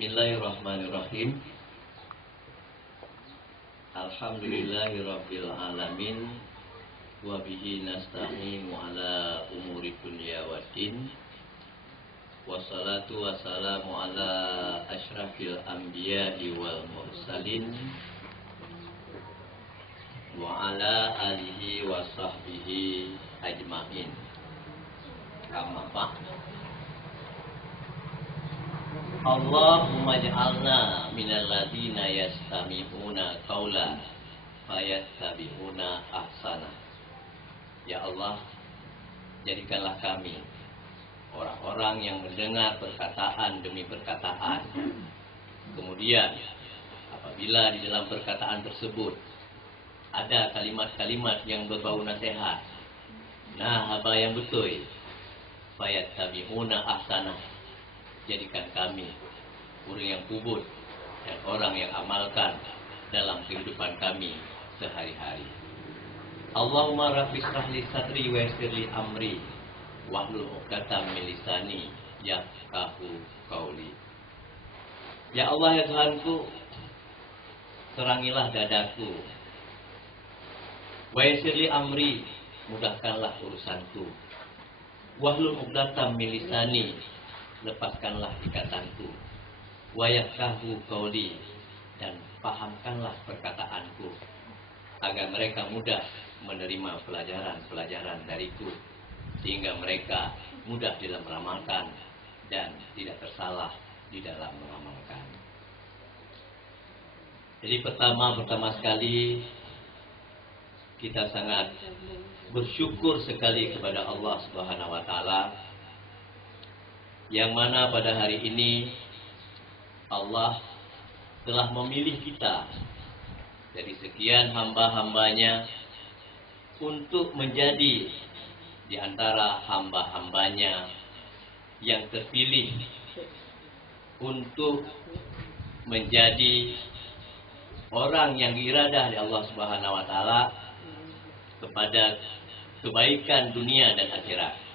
Bismillahirrahmanirrahim. Alhamdulillahirabbil alamin wa bihi nasta'inu ala umuri dunya waddin. Wassalatu wassalamu ala asyrafil anbiya'i wal mursalin wa ala alihi wa sahbihi ajma'in. Amma ba'd. Allahumma ja'alna minal ladzina yastami'una qawla fayattabi'una ahsana. Ya Allah, jadikanlah kami orang-orang yang mendengar perkataan demi perkataan. Kemudian apabila di dalam perkataan tersebut ada kalimat-kalimat yang berbau nasihat, nah apa yang betul, fayattabi'una ahsana. Jadikan kami orang yang kubur dan orang yang amalkan dalam kehidupan kami sehari-hari. Allahumma rabbi shrah li sadri wa yassir li amri wahlul 'uqdatam min lisani yafqahu qauli. Ya Allah, ya Tuhanku, terangilah dadaku. Wa yassir li amri, mudahkanlah urusanku. Wahlul 'uqdatam min lisani, lepaskanlah ikatanku. Wa yafqahu qauli, dan pahamkanlah perkataanku, agar mereka mudah menerima pelajaran-pelajaran dariku, sehingga mereka mudah dalam meramalkan dan tidak tersalah di dalam meramalkan. Jadi pertama sekali kita sangat bersyukur sekali kepada Allah Subhanahu wa taala, yang mana pada hari ini Allah telah memilih kita dari sekian hamba-hambanya untuk menjadi di antara hamba-hambanya yang terpilih untuk menjadi orang yang diiradah oleh Allah Subhanahu wa taala kepada kebaikan dunia dan akhirat.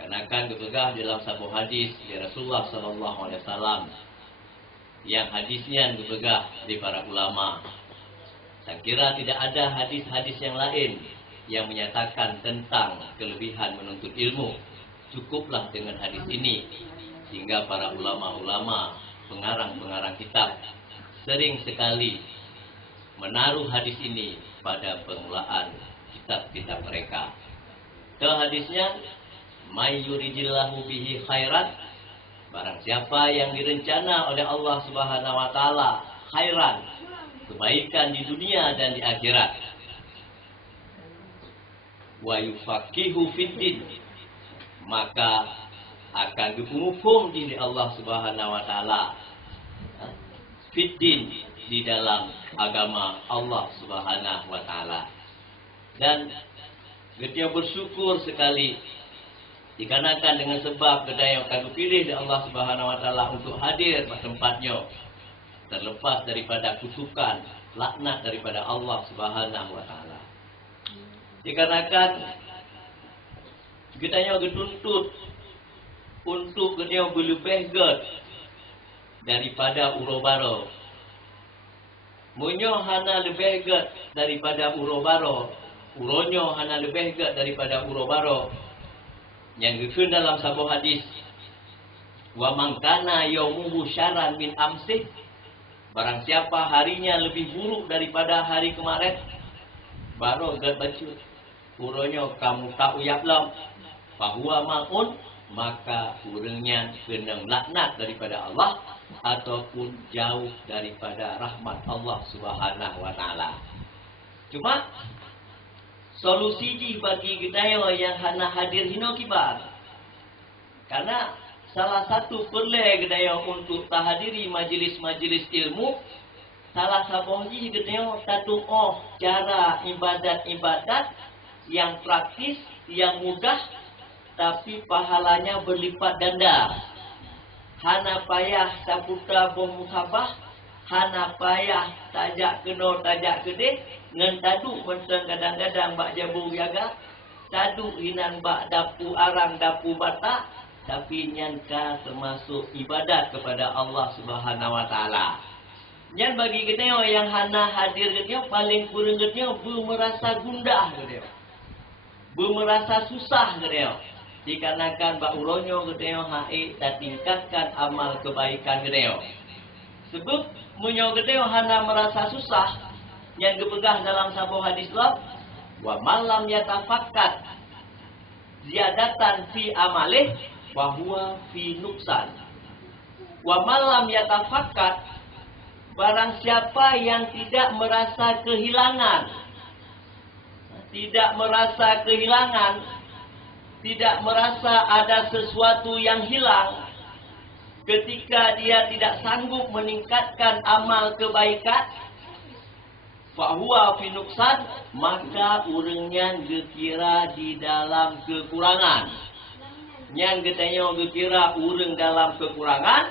Karena akan dibegah dalam satu hadis dari Rasulullah SAW, yang hadisnya dibegah di para ulama. Saya kira tidak ada hadis-hadis yang lain yang menyatakan tentang kelebihan menuntut ilmu. Cukuplah dengan hadis ini, sehingga para ulama-ulama, pengarang-pengarang kitab sering sekali menaruh hadis ini pada permulaan kitab-kitab mereka. Ke hadisnya, may yuridillahu bihi khairan, barang siapa yang direncana oleh Allah Subhanahu wa taala khairan, kebaikan di dunia dan di akhirat, wa yufaqihu fiddin, maka akan dihukum diri Allah Subhanahu wa taala fiddin, di dalam agama Allah Subhanahu wa taala. Dan kita bersyukur sekali dikarenakan dengan sebab kita yang akan dipilih oleh Allah Subhanahu wa taala untuk hadir pada tempatnya, terlepas daripada kutukan, laknat daripada Allah Subhanahu wa taala. Dikarenakan kita yang dituntut untuk kita berlebih daripada urobaro. Munyo hana lebih daripada urobaro, uronyo hana lebih daripada urobaro. Yang dikatakan dalam sebuah hadis, wa man kana yaumuhu syarran min amsih, barang siapa harinya lebih buruk daripada hari kemarin, baru gak baca uronyo kamu tak uyaplam bahwa maun, maka urangnya kena laknat daripada Allah ataupun jauh daripada rahmat Allah Subhanahu wa taala. Cuma solusi bagi kita yang hana hadir hino kibar. Karena salah satu perlu kita untuk tahadiri majlis-majlis ilmu, salah satu kita satu cara ibadat-ibadat yang praktis, yang mudah, tapi pahalanya berlipat ganda. Hana payah saputra bomusabah, hana payah tajak keno tajak gede, ngan tadu mentang kadang-kadang bak jabu jaga, tadu hinan bak dapu arang dapu bata, tapi nyanka termasuk ibadat kepada Allah Subhanahu Wa Taala. Nyan bagi kita yang hana hadir kita paling kurang kita merasa gundah kita, merasa susah kita. Dikarenakan bak uronyo kita haid dan tingkatkan amal kebaikan kita. Sebab munyo kita hana merasa susah, yang dipegah dalam sebuah hadis lah, wa malam yatafakkat ziyadatan fi amalih bahwa fi nuksan. Wa malam yatafakkat, barang siapa yang tidak merasa kehilangan, tidak merasa ada sesuatu yang hilang ketika dia tidak sanggup meningkatkan amal kebaikan, fahuwa fi nuksan, maka urangnya gekira di dalam kekurangan. Yang katanya gekira urang dalam kekurangan,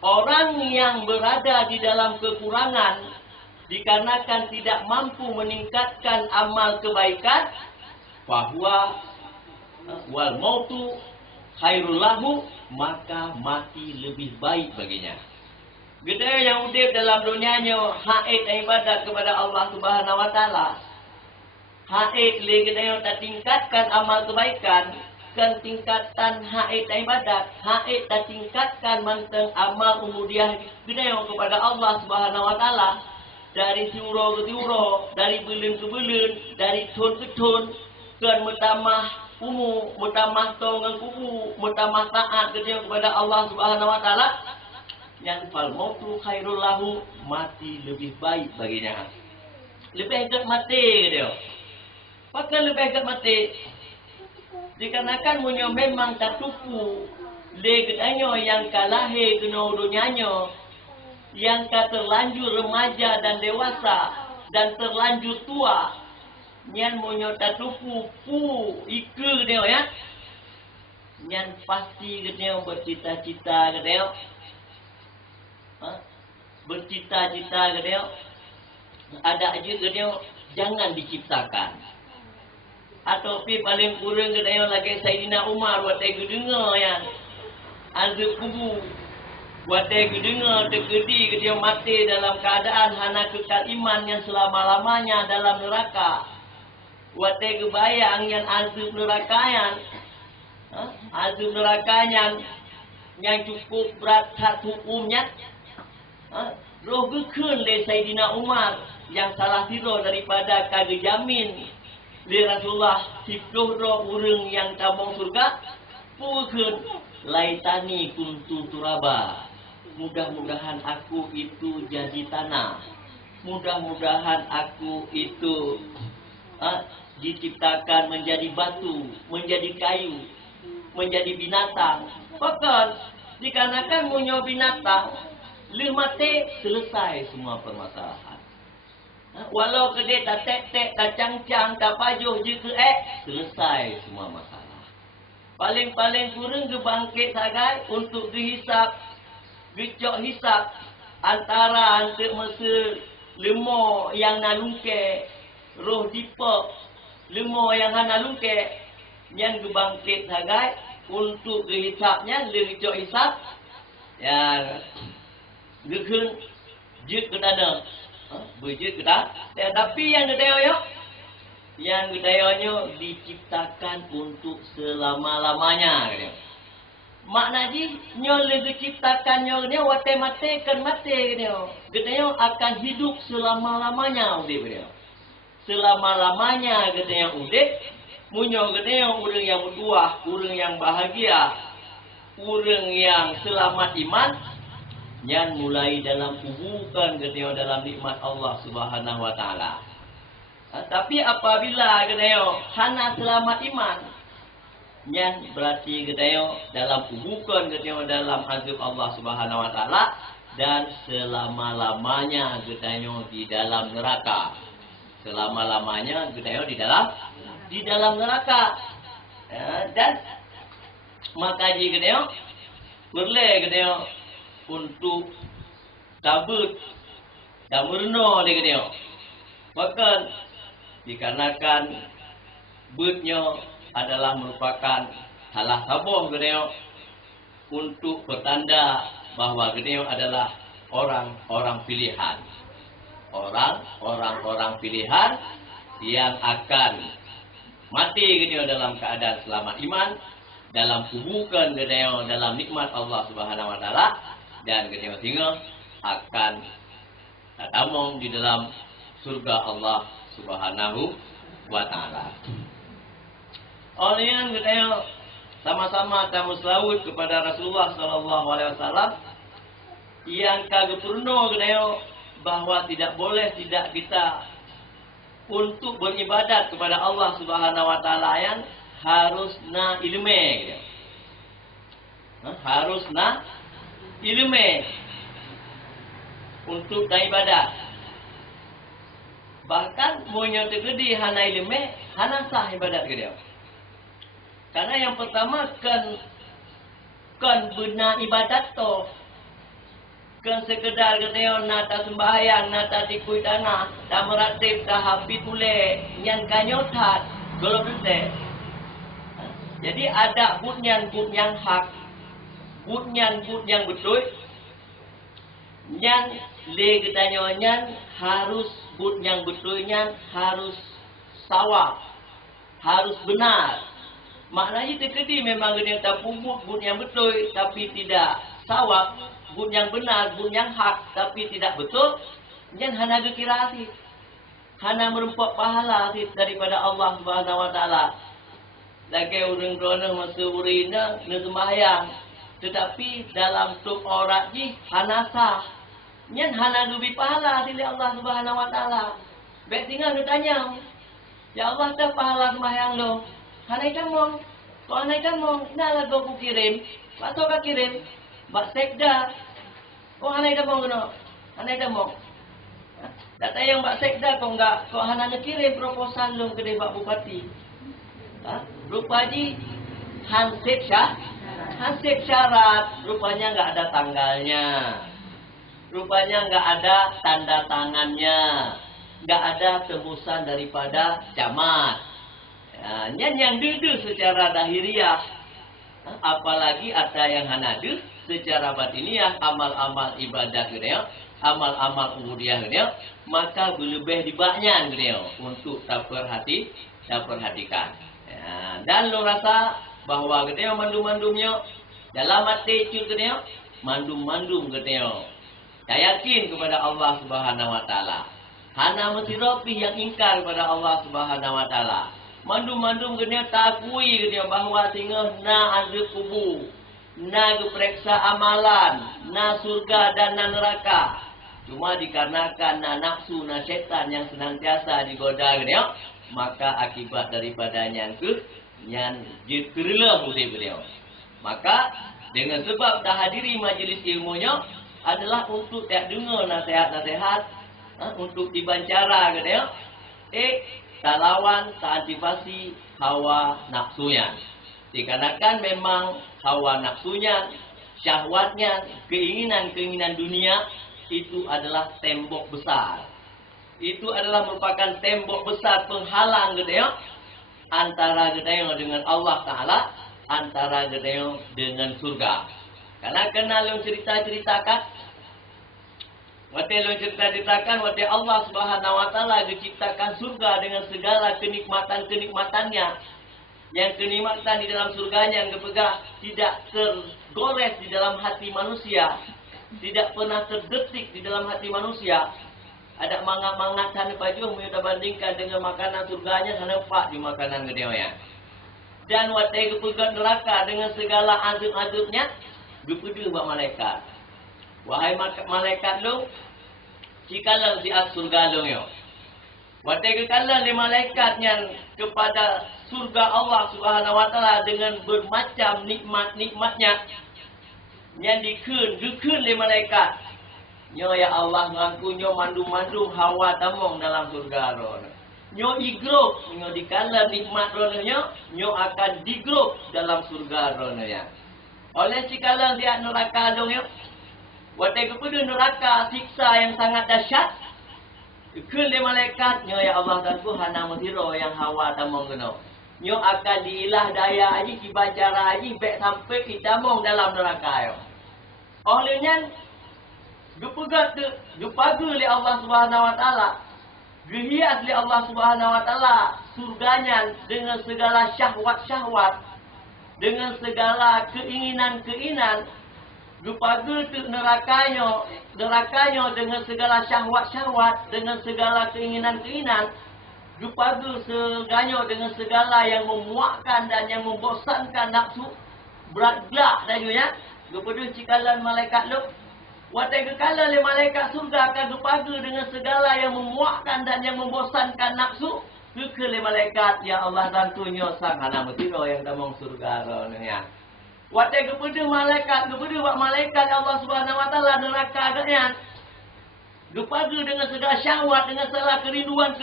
orang yang berada di dalam kekurangan dikarenakan tidak mampu meningkatkan amal kebaikan, bahwa wal mautu khairul lahu, maka mati lebih baik baginya. Kita yang hidup dalam dunianya haid ibadat kepada Allah Subhanahu Wa Taala, haid le kita yang tak tingkatkan amal kebaikan, kan tingkatan haid ibadat, haid tak tingkatkan mantan amal umudiah kita yang kepada Allah Subhanahu Wa Taala, dari tiuro ke tiuro, dari bulan ke bulan, dari tahun ke tahun, kan bertambah umur, bertambah tahun kubu, bertambah taat kepada Allah Subhanahu Wa Taala. Yang fal mautu khairul lahu, mati lebih baik baginya. Lebih baik mati dia. Maka lebih baik mati. Dikarenakan munyo memang tak tupu legedanyo yang kalahe kena dunianya, yang terlanjur remaja dan dewasa dan terlanjur tua, nyan munyo tak tupu pu ikut dia ya. Nyan pasti dia bercita-cita dia. Bercita-cita dia, ada juga dia jangan diciptakan. Atau paling kurang dia lagi Sayyidina Umar buat dia dengar yang azab kubur, buat dia dengar terkedi dia mati dalam keadaan hana kekal iman yang selama-lamanya dalam neraka. Buat dia kebayang yang azab nerakanya, azab nerakanya yang cukup berat satu hukumnya. Roh gekun le Sayyidina Umar yang salah tiru daripada kagak jamin le Rasulullah 10 roh urang yang tabung surga pukun laitani kuntu turaba, mudah-mudahan aku itu jadi tanah, mudah-mudahan aku itu diciptakan menjadi batu, menjadi kayu, menjadi binatang. Bahkan dikarenakan munyo binatang mati selesai semua permasalahan. Walau kedai tak tek-tek, tak cang-cang, tak pajuh je ke selesai semua masalah. Paling-paling kurang ke bangkit sagai untuk dihisap, gecok hisap antara masa lemo yang nalungke, roh dipok, lemo yang nalungke, yang kebangkit sagai untuk dihisapnya, gecok hisap, ya. Gekun jut ke dada, berjut ke dada. Tapi yang gedaya, yang gedayanya diciptakan untuk selama-lamanya. Maknanya nyonya diciptakan nyonya wate mate kan mate gedaya akan hidup selama-lamanya udah. Selama-lamanya gedaya udah. Munyo gedaya orang yang bertuah, orang yang bahagia, orang yang selamat iman. Yang mulai dalam kubukan ketemu dalam nikmat Allah Subhanahu Wa Taala. Tapi apabila ketemu hana selamat iman, yang berarti ketemu dalam kubukan ketemu dalam azab Allah Subhanahu Wa Taala dan selama-lamanya ketemu di dalam neraka. Selama-lamanya ketemu di dalam neraka. Dan maka jika ketemu boleh ketemu untuk tabut dan murno dengan dia. Bahkan dikarenakan butnya adalah merupakan salah tabuh dengan dia, untuk pertanda bahawa geneo adalah orang-orang pilihan. Orang-orang pilihan yang akan mati geneo dalam keadaan selamat iman, dalam kubukan geneo dalam nikmat Allah Subhanahu wa taala, dan geneo tinggal akan tatamong di dalam surga Allah Subhanahu wa taala. Oleh yang geneo sama-sama tamu selawut kepada Rasulullah sallallahu alaihi wasallam yang kagak perno geneo bahawa tidak boleh tidak kita untuk beribadat kepada Allah Subhanahu wa taala yang harus na ilmu. Harus na ilmu untuk ibadat. Bahkan monya tegedi hana ilmu, hana sah ibadat ke dia. Karena yang pertama kan benar ibadat to. Kan sekedar gedeo nata sembahyang, nata tikui tanah, tak meratib, tak habis boleh, yang kanyotat, kalau betul. Jadi ada but yang hak, but yang betul, yang le gedanya harus but yang betulnya harus sawab, harus benar. Maknanya terkedi memang dia tak punggut but yang betul tapi tidak sawab, but yang benar, but yang hak tapi tidak betul, yang hana gekirasi, hana merempok pahala daripada Allah Subhanahu wa taala. Lagi orang kerana masa urina nak sembahyang, tetapi dalam tuk aurat ni hana sah, yang hana lebih pahala dari Allah Subhanahu wa taala. Baik tinggal dia tanya, ya Allah tak pahala sembahyang lo. Hanai tamong. Kau hanai tamong, nalah kau kirim. Patut kau kirim. Bak sekda. Kau hanai tamong kena. Hanai tamong. Tak tayang bak sekda kau enggak. Kau hanai kirim proposal lo ke Bak Bupati. Rupa ji hansip syarat. Rupanya enggak ada tanggalnya. Rupanya enggak ada tanda tangannya. Enggak ada tembusan daripada camat. Yang dudu secara dahiriah, apalagi ada yang hanadu secara batiniah, amal-amal ibadah geneo, amal-amal ubudiah geneo, maka berlebih dibaknya geneo untuk tak perhatikan. Dan lo rasa bahawa geneo mandum-mandumnya dalam hati itu geneo, mandum-mandum geneo. Tak yakin kepada Allah Subhanahu wa taala. Hana mesti rapi yang ingkar kepada Allah Subhanahu wa taala. Mandum-mandum kena takui kena bahawa tinggal na ada kubur, na keperiksa amalan, na surga dan na neraka. Cuma dikarenakan na nafsu, na syaitan yang senantiasa digoda kena, maka akibat daripadanya yang kerela musim beliau. Maka dengan sebab dah hadiri majlis ilmunya adalah untuk tak dengar nasihat-nasihat, untuk dibancara kena, tak lawan, tak antisipasi hawa nafsunya. Dikarenakan memang hawa nafsunya, syahwatnya, keinginan-keinginan dunia itu adalah tembok besar. Itu adalah merupakan tembok besar penghalang gedeo antara gedeo dengan Allah Ta'ala, antara gedeo dengan surga. Karena kenal yang cerita-ceritakan, waktu lo ceritakan, waktu Allah Subhanahu wa taala diciptakan surga dengan segala kenikmatan-kenikmatannya. Yang kenikmatan di dalam surganya yang dipegang tidak tergores di dalam hati manusia, tidak pernah terdetik di dalam hati manusia. Ada mangat-mangat sana baju kita bandingkan dengan makanan surganya sana pak di makanan gedenya. Dan waktu dipegang neraka dengan segala azab-azabnya, dipedu buat malaikat. Wahai malaikat lo, jikalau di surga lo yo. Waktu kekala di malaikat yang kepada surga Allah Subhanahu wa taala dengan bermacam nikmat-nikmatnya yang dikun di malaikat. Nyo ya Allah ngaku nyo mandum-mandum hawa tamong dalam surga lo. Nyo igrup, nyo dikala nikmat lo nyo akan digrup dalam surga lo ya. Oleh jikalau di neraka lo yo, waktu kepada neraka siksa yang sangat dahsyat, kele malaikatnya ya Allah Tuhan nama hiro yang hawa tamong kena. nyo akan diilah daya aji kibacara aji baik sampai kita mong dalam neraka yo. Olehnya gepegat gepaga oleh Allah Subhanahu wa taala. Gehias oleh Allah Subhanahu wa taala surganya dengan segala syahwat-syahwat, dengan segala keinginan-keinginan. Gepaga tu nerakanya dengan segala syahwat-syahwat, dengan segala keinginan-keinginan. Gepaga seganyo dengan segala yang memuakkan dan yang membosankan nafsu. Berat gelak dah ya. Gepada cikalan malaikat lu. Watai kekala le malaikat surga akan gepaga dengan segala yang memuakkan dan yang membosankan nafsu. Kekele malaikat, ya Allah tentunya sang hana metiro yang damong surga rohnya. Watai kepada malaikat Allah Subhanahu wa taala neraka agaknya. Gepaga dengan segala syahwat, dengan segala kerinduan,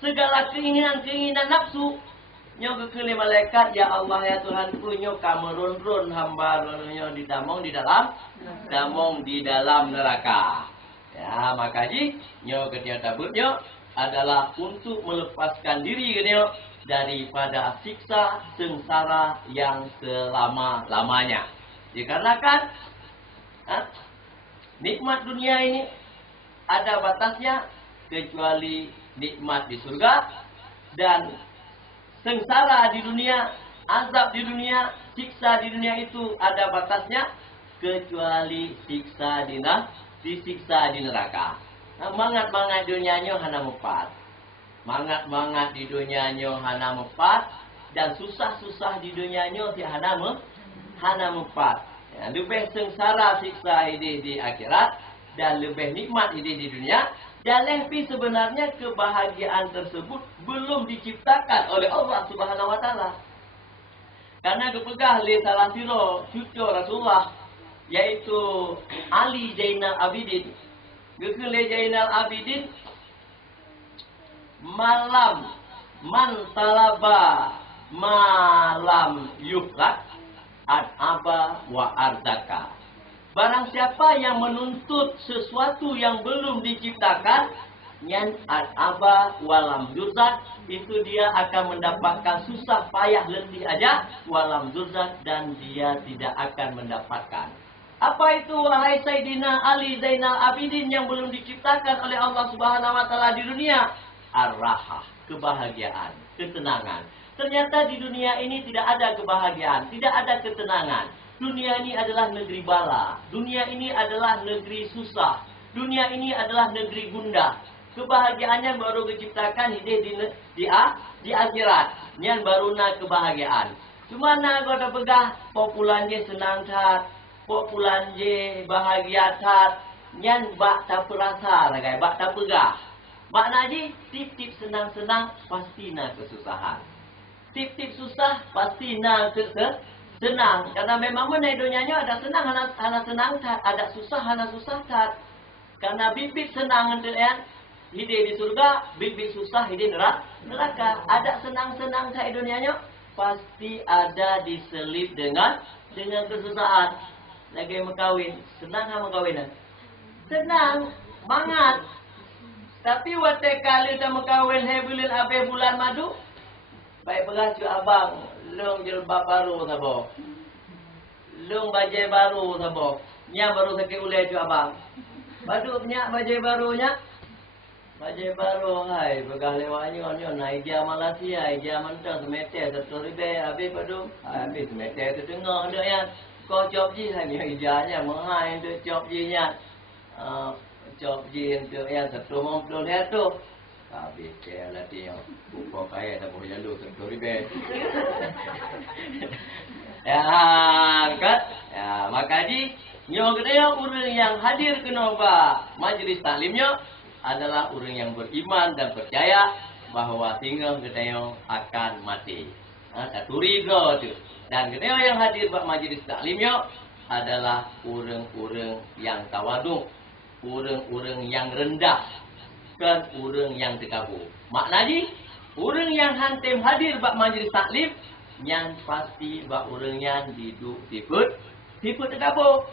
segala keinginan nafsu. Nyo kekele malaikat, ya Allah ya Tuhan ku nyo kamerun-run hamba nyo damong di dalam neraka. Ya, maka ji nyo ketika tabutnyo adalah untuk melepaskan diri nyo daripada siksa sengsara yang selama-lamanya. Dikarenakan nikmat dunia ini ada batasnya kecuali nikmat di surga, dan sengsara di dunia, azab di dunia, siksa di dunia itu ada batasnya kecuali siksa disiksa di neraka. Mangat-mangat dunianya hana mepat. Mangat-mangat di dunianya hana mepat, dan susah-susah di dunianya si hana mepat. Ya, lebih sengsara siksa ini di akhirat dan lebih nikmat ini di dunia. Dan lebih sebenarnya kebahagiaan tersebut belum diciptakan oleh Allah Subhanahu wa taala. Karena kepegah oleh salah siro cucu Rasulullah, yaitu Ali Zainal Abidin. Gekele Zainal Abidin malam man talaba malam yuflak aba wa arzaka. Barang siapa yang menuntut sesuatu yang belum diciptakan, yan aba walam yurzak, itu dia akan mendapatkan susah payah letih aja, walam yurzak, dan dia tidak akan mendapatkan. Apa itu wahai Sayyidina Ali Zainal Abidin yang belum diciptakan oleh Allah Subhanahu wa taala di dunia? Ar-rahah, kebahagiaan, ketenangan. Ternyata di dunia ini tidak ada kebahagiaan, tidak ada ketenangan. Dunia ini adalah negeri bala. Dunia ini adalah negeri susah. Dunia ini adalah negeri gundah. Kebahagiaannya baru diciptakan di akhirat. Yang baru nak kebahagiaan. Cuma nak kau dah pegah, populanje senang tat, populanje bahagia tat. Yang bak tak perasa ragai, bak tak pegah. Makna ji, tip-tip senang-senang pasti nak kesusahan. Tip-tip susah pasti nak senang. Karena memang mana dunianya ada senang, hana senang tak. Ada susah, hana susah tak. Karena bibit senang yang hidup di surga, bibit susah hidup neraka. Ada senang-senang tak dunianya, pasti ada diselip dengan kesusahan. Lagi mengkawin, senang hama kawinan? Senang, mangat. Tapi waktu kali dah mengkawin hebulil abe bulan madu, baik beraju abang, long jilbab baru sabo, long baju baru sabo, nya baru sakit ulai ju abang, badu punya baju barunya, baju baru, hai begah lewatnya onyo naik dia Malaysia, dia mentang semete satu ribu, habis badu, habis semete tu tengah dia yang kau job ji hanya ijanya, mengai tu job ji nya. Job je untuk yang satu mobil tu. Habis dia lah dia. Bukan kaya tak boleh lalu satu ribu. Ya, kan? Ya, maka ji nyo kedaya orang yang hadir ke Nova majlis taklimnya adalah orang yang beriman dan percaya bahawa tinggal kedaya akan mati. Satu rigo tu. Dan kedaya yang hadir buat majlis taklimnya adalah orang-orang yang tawaduk. Orang-orang yang rendah, kan orang yang terkabur. Maknanya, orang yang hantim hadir bak majlis taklim, yang pasti bak orang yang hidup tiput terkabur.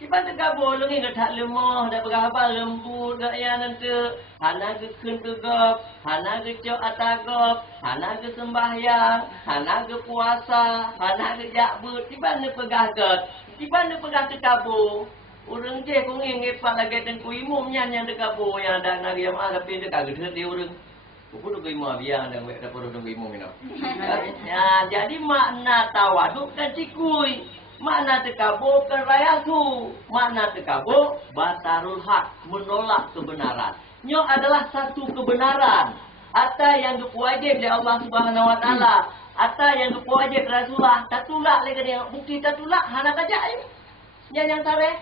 Kiban terkabur lengi ke tak lemah, dah berhabar lembut dak ya nanti. Hana ke kun tegap, hana ke cok atagap, hana ke sembahyang, hana ke puasa, hana ke jakbut. Kiban ne pegah ke? Kiban ne pegah terkabur. Urang je ko ngepat lagi tengku imum yang terkabur yang ada nak yang ada tapi dekat gede dia urang. Kupu tengku imum biang dan wek dapat tengku imum ini. Ya, jadi makna tawaduk kan cikui. Makna terkabur kerayasu. Makna terkabur batarul hak. Menolak kebenaran. Nyo adalah satu kebenaran. Atau yang wajib dari Allah Subhanahu Wa Taala. Atau yang wajib Rasulullah. Tak tulak lagi dia. Bukti tak tulak. Hana kajak. Yang tarikh.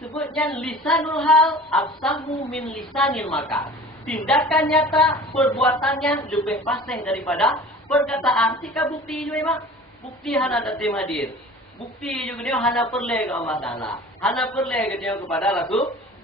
Sebutnya lisanul hal. Absahu min lisanil makar. Tindakan nyata. Perbuatannya lebih fasih daripada perkataan. Tika bukti juga memang. Bukti hana datim hadir. Bukti juga dia hana perle ke Allah Ta'ala. Hana perle ke dia kepada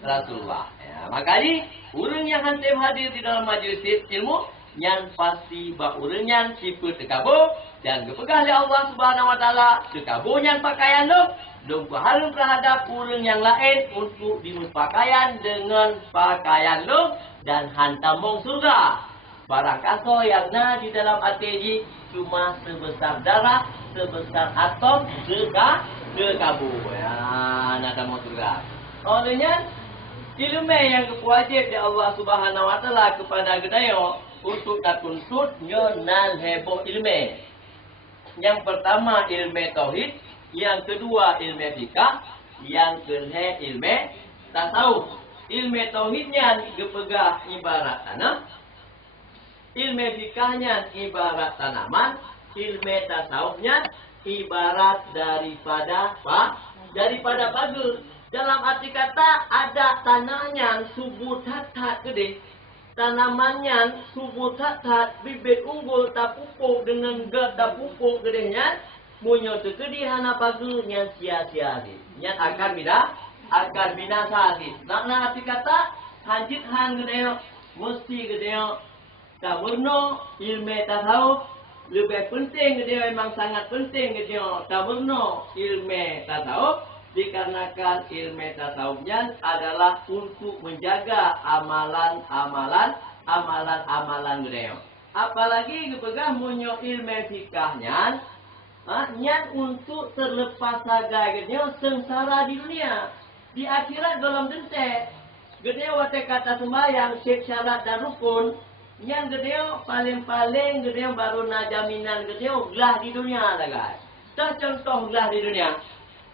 Rasulullah. Ya, makanya, orang yang hantim hadir di dalam majlis ilmu, yang pasti bahawa orang yang tipe terkabur, dan kepegah oleh Allah Subhanahu Wa Ta'ala, terkabur yang pakaian lo, dan berharum terhadap orang yang lain untuk dimupakaian dengan pakaian lo, dan hantam mong surga. Barang kaso yang di dalam ATG cuma sebesar darah, sebesar atom, terkabur. Ya, nak mau surga. Olehnya, ilmu yang wajib dari Allah Subhanahu Wa Taala kepada gedayo untuk datuntut nyonal heboh ilmu. Yang pertama ilmu tauhid, yang kedua ilmu fikah, yang ketiga ilmu tasawuf. Ilmu tauhidnya gepegah ibarat tanah. Ilmu fikahnya ibarat tanaman, ilmu tasawufnya ibarat daripada apa? Daripada pagar. Dalam arti kata ada tanahnya subur tat-tat gede. Tanamannya subur tat-tat, bibit unggul tak pupuk dengan ged tak pupuk gedenya. Munyo tegedi hana pagarnya sia-sia di. Nyat akan binasa di. Nak arti kata hanjit han gedeo mesti gedeo. Taburno ilmu tasawuf lebih penting ke dia, memang sangat penting ke dia. Taburno ilmu tasawuf dikarenakan ilmu tasawufnya adalah untuk menjaga amalan dia. Apalagi kepegang munyo ilmu fikahnya, nyan untuk terlepas sagai dia sengsara di dunia. Di akhirat dalam dente, gede wate kata sembahyang syarat dan rukun. Yang gede paling gede baru na jaminan gede gelah di dunia lah guys. Tak contoh gelah di dunia.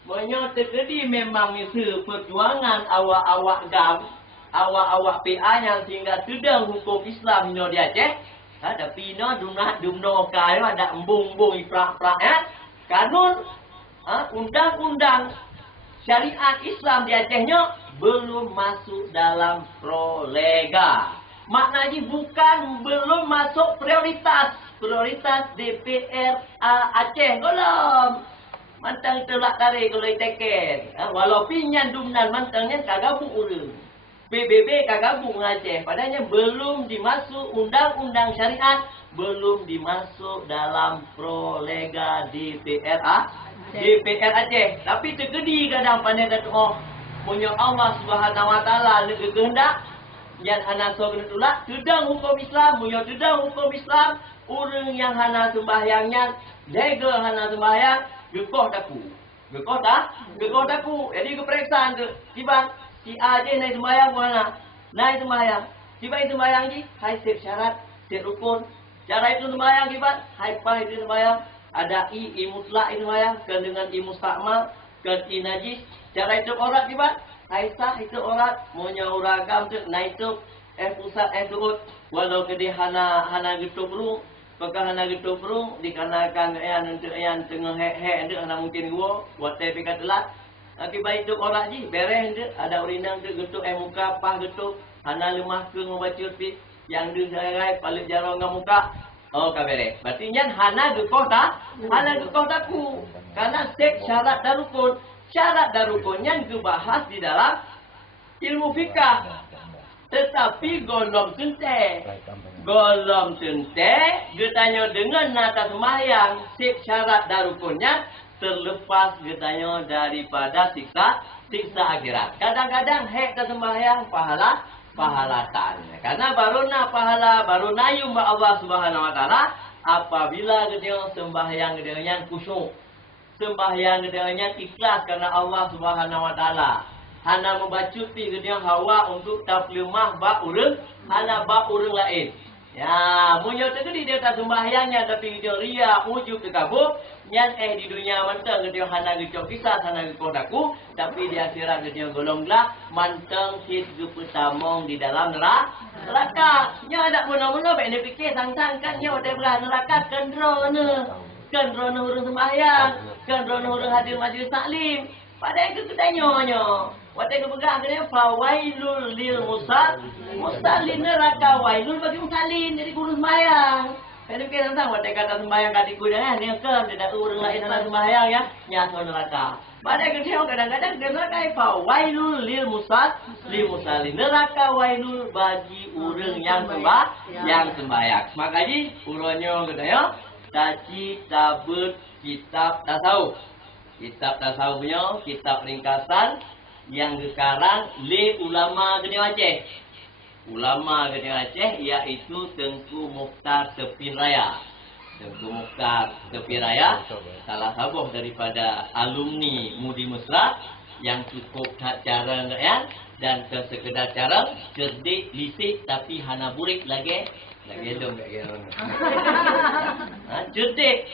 Menyo terjadi memang itu perjuangan awak-awak gam, awak-awak PA yang sehingga sedang hukum Islam ino di Aceh. Tapi ino dumno kayu ada embung-embung iprak-prak kanun undang-undang syariat Islam di Acehnya belum masuk dalam prolega. Maknanya bukan belum masuk prioritas DPR Aceh belum. Mantang telak tarik kalau teken. Walaupun yang dumnan mantangnya kagabuk urang. PBB kagabuk Aceh. Padahal belum dimasuk undang-undang syariat, belum dimasuk dalam prolega DPR Aceh. Tapi tergedi kadang pandai kata punya Allah Subhanahu Wa Taala lebih kehendak. Yang hana so kena tulak, sedang hukum Islam, muyo sedang hukum Islam, orang yang hana sembahyangnya, jaga hana sembahyang, gekoh taku. Gekoh taku. Jadi keperiksaan ke, tiba, si A je naik sembahyang mana? Naik sembahyang. Tiba itu sembahyang je, hai set syarat, set rukun. Cara itu sembahyang tiba, hai pa itu sembahyang. Ada I mutlak itu sembahyang, kan dengan I mustakmal, kan I najis. Cara itu orang tiba, Aisyah itu orang punya uragam tu naik tu pusat turut walau kedih hana gitu perlu pakai hana gitu perlu dikarenakan untuk tengah he hana mungkin gua buat tapi katelak tapi baik tu orang je beres tu ada urinang tu gitu muka pah gitu hana lemah ke membaca pi yang dia serai paling jarang ngam muka kabere berarti nyan hana gekoh taku karena sek syarat dan rukun. Syarat dan rukunnya dibahas di dalam ilmu fikah. Tetapi golom tente. Dia tanya dengan nata sembahyang. Syarat dan rukunnya terlepas katanya daripada siksa akhirat. Kadang-kadang hek ke sembahyang pahalatan. Karena baru nayu mbak Allah Subhanahu wa taala apabila katanya sembahyang katanya khusyuk. Sembahyang katanya ikhlas kerana Allah Subhanahu wa taala. Hana membacuti katanya hawa untuk taflimah ba urang, hana ba urang lain. Ya, munyo tadi dia tak sembahyangnya tapi dia ria ujub tekabur, nyan di dunia mantang dia hana gecok kisah hana gecok daku, tapi di akhirat dia golong gelap mantang hidup pertamong di dalam neraka. Nya ada muna-muna baik dia fikir sang-sang kan nya ada belah neraka kendrona urang sembahyang, kendrona urang hadir majlis taklim. Padahal itu tanya-nya. Waktu itu pegang dia fawailul lil musallin neraka wailul bagi musallin jadi guru sembahyang. Jadi kita tentang waktu kata sembahyang katiku jangan dia kan tidak urang lain dalam sembahyang ya nyasar neraka. Padahal kita kadang-kadang dia neraka fawailul lil musallin neraka wailul bagi urang yang sembahyang. Makanya uronyo katanya caci tabut kitab tasawuf. Kitab tasawufnya kitab ringkasan yang sekarang le ulama Gede Aceh. Ulama Gede Aceh iaitu Tengku Mukhtar Tepin Raya. Tengku Mukhtar Tepin Raya salah satu daripada alumni Mudi Musra yang cukup cara ya dan sekedar cara cerdik lisik tapi hana burik lagi dong cerdik.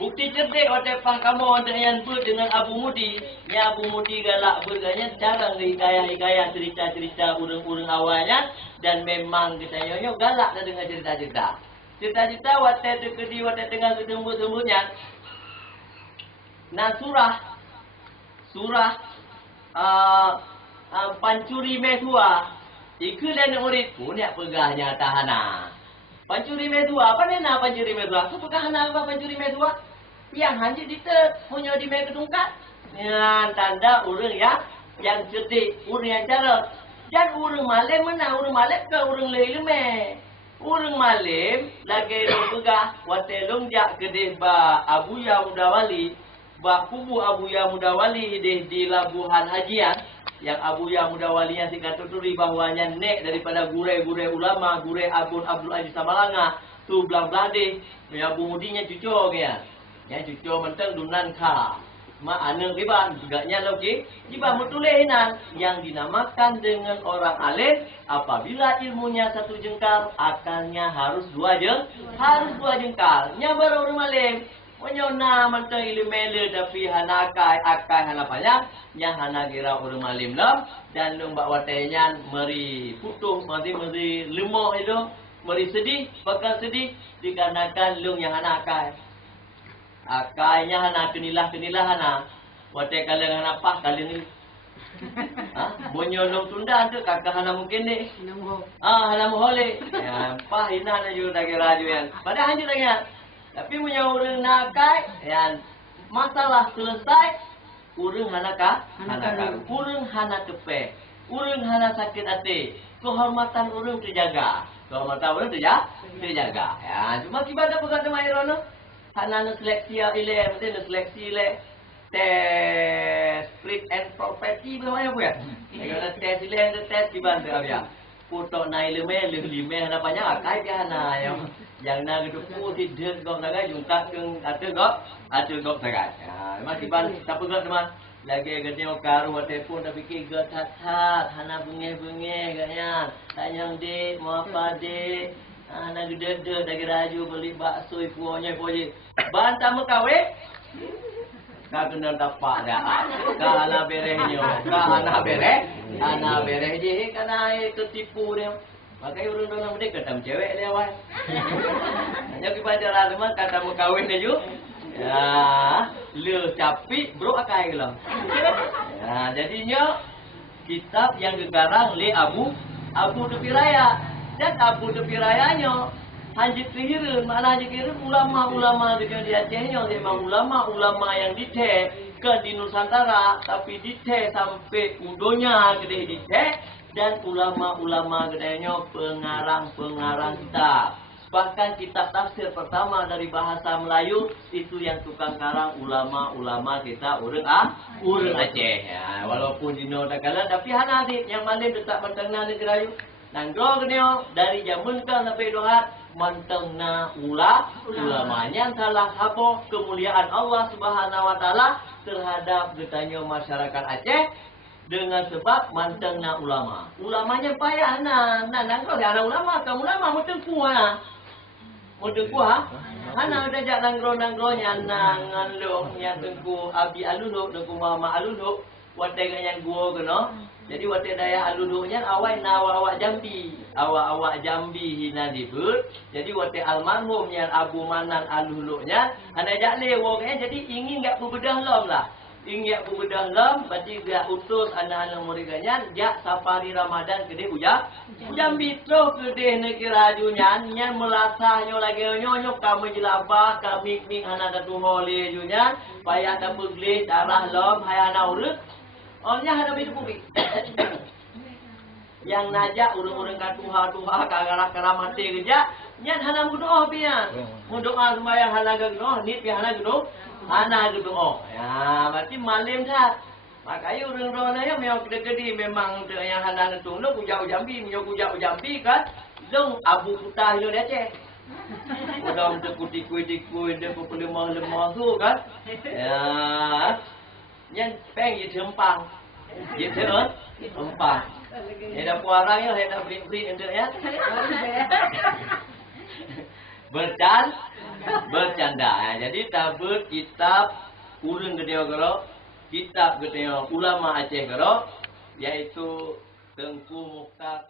Bukti cerdik waktu pangkamu ada yang ber dengan Abu Mudi. Ya Abu Mudi galak berganya jarang hikayah-hikayah cerita-cerita urang-urang awalnya dan memang kita nyonya galak dah dengar cerita-cerita. Cerita-cerita waktu dekedi waktu tengah ketemu-temunya. Nah surah Pancuri Mesua. Iku dan murid pun yang pegahnya tahana. Pancuri Mesua, apa nama Pancuri Mesua? Apa pegahana apa Pancuri Mesua? Yang hanya punya di meja tungkat. Ya, tanda urang yang cerdik, urang yang cara. Dan urang malam mana? Urang malam ke urang leleme? Urang malam lagi pegah watelung jak kedeh ba Abuya Mudawali, ba kubu Abuya Mudawali di Labuhan Hajian. Yang Abuya Mudawali yang dikatakan bahwanya nek daripada gure-gure ulama, gure Abdul Aziz Samalanga, tu belah-belah deh. Ya Abu Mudinya cucu ya. Ya cucu mentang dunan ka. Ma ane riban juganya lagi. Jiba mutulehinan yang dinamakan dengan orang alim apabila ilmunya satu jengkal, akalnya harus dua jengkal. Nya baru orang alim. Menyona mentang ilmu tapi hana akai hana banyak. Nya hana kira orang alim lah dan lembak watenya meri putuh meri lemah itu meri sedih bakal sedih dikarenakan lung yang hana akai. Akainya hana kenilah hana. Wate kalian hana pas kalian ni. Bunyo long tunda tu kakak hana mungkin ni. Hana mohole. Ya, pah ina na juga lagi raju yang. Pada hanjur lagi. Tapi punya orang nakai yang masalah selesai urang hana urang hana tepe. Urang hana sakit hati. Kehormatan urang terjaga. Ya, cuma kibadah pegang sama irono. Hana seleksi ile, mesti seleksi ile tes split and property belum apa ya? Kalau tes ile tes kibadah ya. Foto naik lime hana banyak akai dia hana yang na geduku tidak gok naga jungkat keng atu gok sagat. Ya, masih ban tak pegang teman. Lagi kerja karu telefon tapi ke gat hana bunge katnya. Tanya dek mau apa dek? Hana gede lagi raju beli bakso ipunya poje. Bantah mekawe. Ka kena tapak dah. Ka hana bereh je kana itu tipu dia. Pakai urang dona mede ketam cewek dia wah. Hanya kibajar rumah kata mau kawin dia ju. Ya, le capi bro akai gelam. Ya, jadinya kitab yang dikarang le Abu Tepi Raya. Dan Abu Tepi Rayanya Haji Kihirin, mana Haji Kihirin ulama-ulama di Acehnya, memang ulama-ulama yang dite ke di Nusantara, tapi dite sampai udonya gede dite dan ulama-ulama gedenya pengarang kitab. Bahkan kitab tafsir pertama dari bahasa Melayu itu yang tukang karang ulama-ulama kita urang Aceh. Ya, walaupun dino tak kalah tapi hana adik yang malim tetap mentengna negeri ayu. Nanggro genio dari zaman kan sampai doa mentengna ulamanya salah satu kemuliaan Allah Subhanahu wa taala terhadap getanya masyarakat Aceh dengan sebab mantengna ulama. Ulamanya payah nangro ada ulama, kamu ulama mutengku ha. Mutengku ha. Hana udah jak nangro-nangronya nangan lo yang tengku Abi Alulu, tengku Mama Alulu, watai yang gua kena. Jadi watai daya Alulunya awak awak Jambi. Awak Jambi hina dibut. Jadi watai almarhum yang Abu Manan Alulunya hana jak lewoknya jadi ingin enggak berbedah lom lah. Ingin berbedah lom, berarti dia utus anak-anak muridnya, dia safari Ramadan ke dia ujang bitro ke dia negeri rajunya, nyan melasahnya lagi nyonyok kami jelabah, kami ming anak datu holi junya, payah tak pergi darah lom, hai anak urut, orangnya ada begitu publik. Yang najak urung-urung katuha-tuha kagara-kara mati kerja, nyan hana berdoa pian. Berdoa sembahyang hana gedoh, nit pian hana gedoh. Hana gedoh. Ya, berarti malim dah. Makanya urung-urung naya memang gede-gede memang yang hana ngetung lo kujau Jambi, kujau Jambi kan. Zong Abu Kutah lo dia cek. Udah untuk kutik-kutik-kutik dia lemah-lemah tu kan. Ya. Nyan peng ye tempang. Ye tempang. Ada puarang ya, ada beli-beli untuk ya. Bercanda. Jadi tabut kitab urang gede gero, kitab gede ulama Aceh gero, yaitu Tengku Mukhtar